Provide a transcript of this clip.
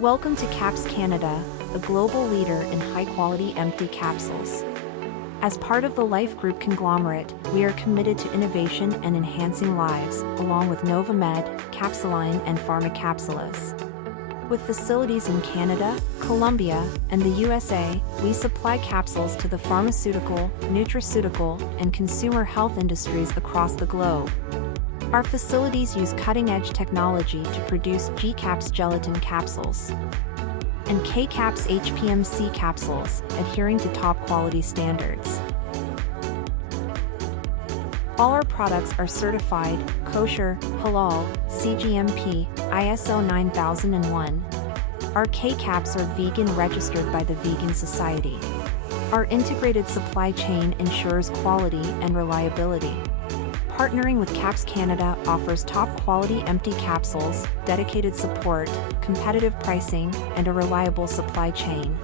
Welcome to CapsCanada, the global leader in high-quality empty capsules. As part of the Life Group conglomerate, we are committed to innovation and enhancing lives, along with Novamed, Capsuline and Pharmacapsules. With facilities in Canada, Colombia, and the USA, we supply capsules to the pharmaceutical, nutraceutical, and consumer health industries across the globe. Our facilities use cutting-edge technology to produce G-Caps gelatin capsules and K-Caps HPMC capsules, adhering to top quality standards. All our products are certified, kosher, halal, CGMP, ISO 9001. Our K-Caps are vegan registered by the Vegan Society. Our integrated supply chain ensures quality and reliability. Partnering with CapsCanada offers top-quality empty capsules, dedicated support, competitive pricing, and a reliable supply chain.